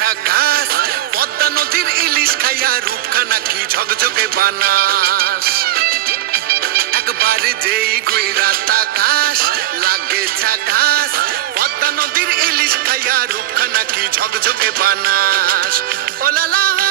ঝাকাস, পদ্মা নদীর ইলিশ খাইয়া রূপখানা কি ঝকঝকে বানাস। একবার যেই ঘুইরা তাকাস লাগে ঝাকাস, পদ্মা নদীর ইলিশ খাইয়া রূপখানা কি ঝকঝকে বানাস। ও লালা